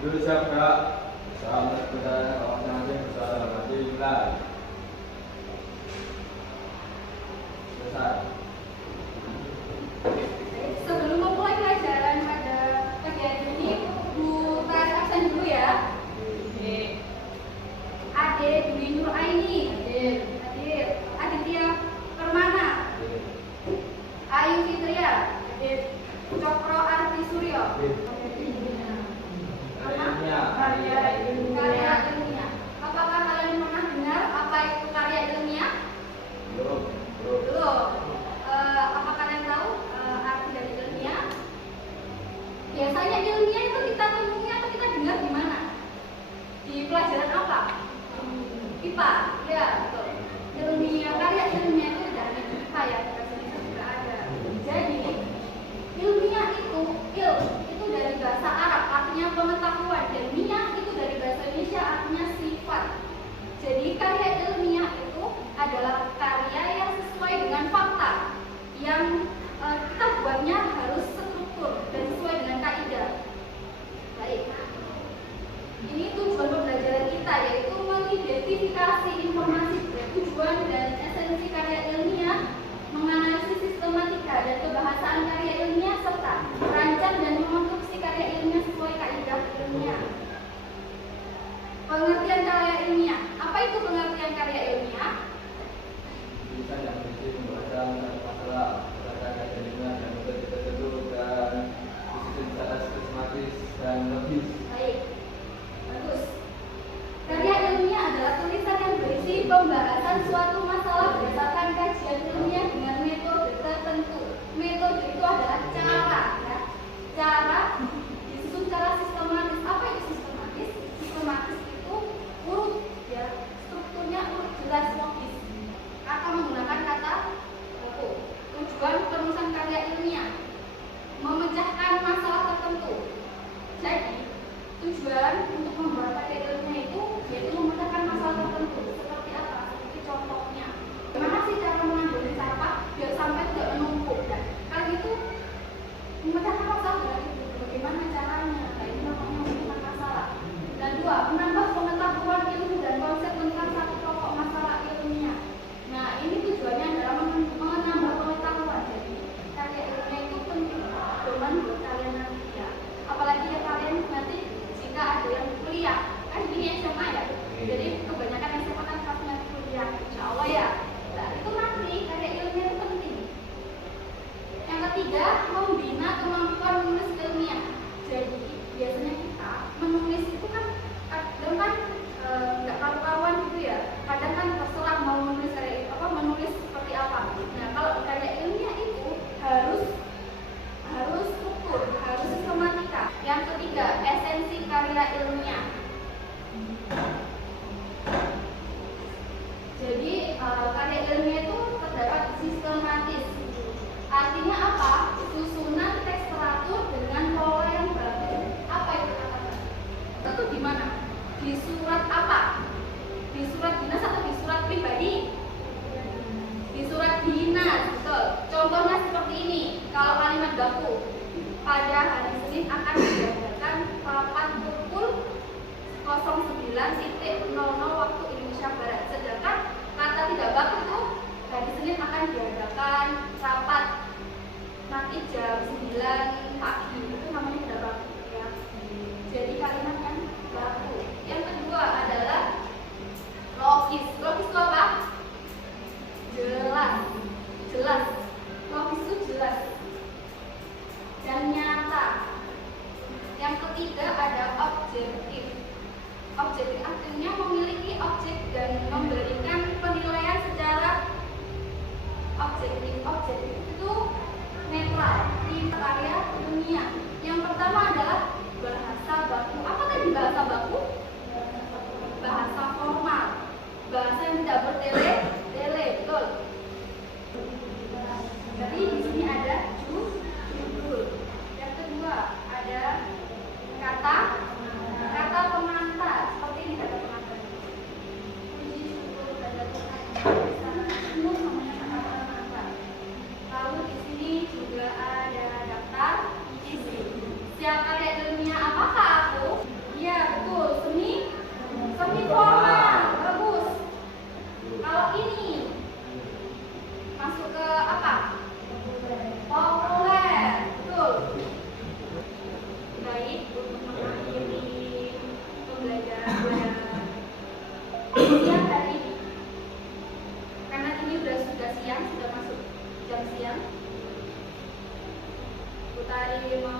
Dulu siap kak, selamat berjalan kawasan aja bersama mati mulai. Selesai. Sebelum memulai pelajaran pada pagi hari ini, Bu tarik absen dulu ya. Ade Dwi Nur Aini, hadir. Aditya Permana, Ayu Fitria, Cokro Arti Suryo. Karya ilmiah. Apakah kalian pernah dengar apa itu karya ilmiah? Belum. Belum. Apa kalian tahu arti dari ilmiah? Biasanya ilmiah itu kita temunya atau kita dengar di mana? Di pelajaran apa? IPA. Ya, betul. Ilmiah, karya ilmiah itu tidak hanya di IPA ya, di bahasa juga ada. Jadi ilmiah itu itu dari bahasa Arab artinya pengetahuan, dan miah itu dari bahasa Indonesia artinya sifat. Jadi karya ilmiah itu adalah karya yang sesuai dengan fakta, yang kita buatnya harus struktur dan sesuai dengan kaidah. Baik. Ini tujuan pembelajaran kita, yaitu mengidentifikasi informasi tujuan dan esensi karya ilmiah, menganalisis sistematika dan kebahasaan karya ilmiah, serta merancang dan mengonstruksi karya ilmiah sesuai kaidah ilmiah. Pengertian karya ilmiah. Apa itu pengertian karya ilmiah? Bisa yang berisi pembahasan masalah berdasarkan kajian dan metode tertentu dan disusun secara sistematis dan logis. Baik, bagus. Karya ilmiah adalah tulisan yang berisi pembahasan suatu masalah berdasarkan kajian ilmiah dengan metode tertentu. Metode itu adalah cara, ya. Cara disusun secara sistematis. Apa itu sistematis? Sistematis itu urut, ya. Strukturnya urut, jelas, logis. Atau menggunakan kata baku. Tujuan penulisan karya ilmiah memecahkan masalah tertentu. Jadi tujuan untuk membuat karya ilmiah itu yaitu memecahkan masalah tertentu. Seperti apa? Seperti contohnya, gimana sih cara mengambil sampah biar sampai tidak menumpuk? Dan kalau itu memecahkan masalah dari itu, bagaimana caranya? Nah, ini namanya memecahkan masalah. Dan dua, menambah pengetahuan ilmu dan konsep tentang satu pokok masalah ilmiah. Nah, ini tujuannya adalah menambah pengetahuan. Jadi karya ilmiah itu penting doman buat kalian nanti ya. Apalagi ya kalian nanti jika ada yang kuliah, kan ini SMA ya. Jadi kebanyakan SMA kan kelasnya kuliah, insya Allah ya. Nah, itu nanti karya ilmiah itu penting. Yang ketiga, membina kemampuan menulis ilmiah. Jadi biasanya kita menulis itu kan kadang kan nggak karu-karuan gitu ya. Kadang kan terserah mau menulis menulis seperti apa. Nah, kalau karya ilmiah itu harus struktur, harus sistematika. Yang ketiga, esensi karya ilmiah. Jadi karya ilmiah itu terdapat sistematis. Artinya apa? Susunan teks teratur dengan pola yang bagus. Apa itu kata-kata? Itu di mana? Di surat apa? Di surat dinas atau di surat pribadi? Di surat dinas, betul. Contohnya seperti ini. Kalau kalimat baku, pada hari Senin akan diadakan rapat pukul 09.00 waktu Indonesia Barat. Sedangkan kata tidak baku itu hari Senin akan diadakan rapat nanti jam 9 pagi. Itu namanya tidak baku ya. Jadi kalimat yang baku. Yang kedua adalah logis. Logis itu apa? Jelas. Logis itu jelas dan nyata. Yang ketiga ada objektif. Objektif artinya memiliki objek dan memberikan penilaian secara objektif. Objektif itu netral di karya ilmiah. Yang pertama adalah bahasa baku. Apa tadi bahasa baku? Bahasa formal, bahasa yang tidak bertele-tele, betul. Jadi di sini ada judul. Yang kedua ada kata pengantar. Seperti ini kata pengantar. Puji syukur dan Bagaimana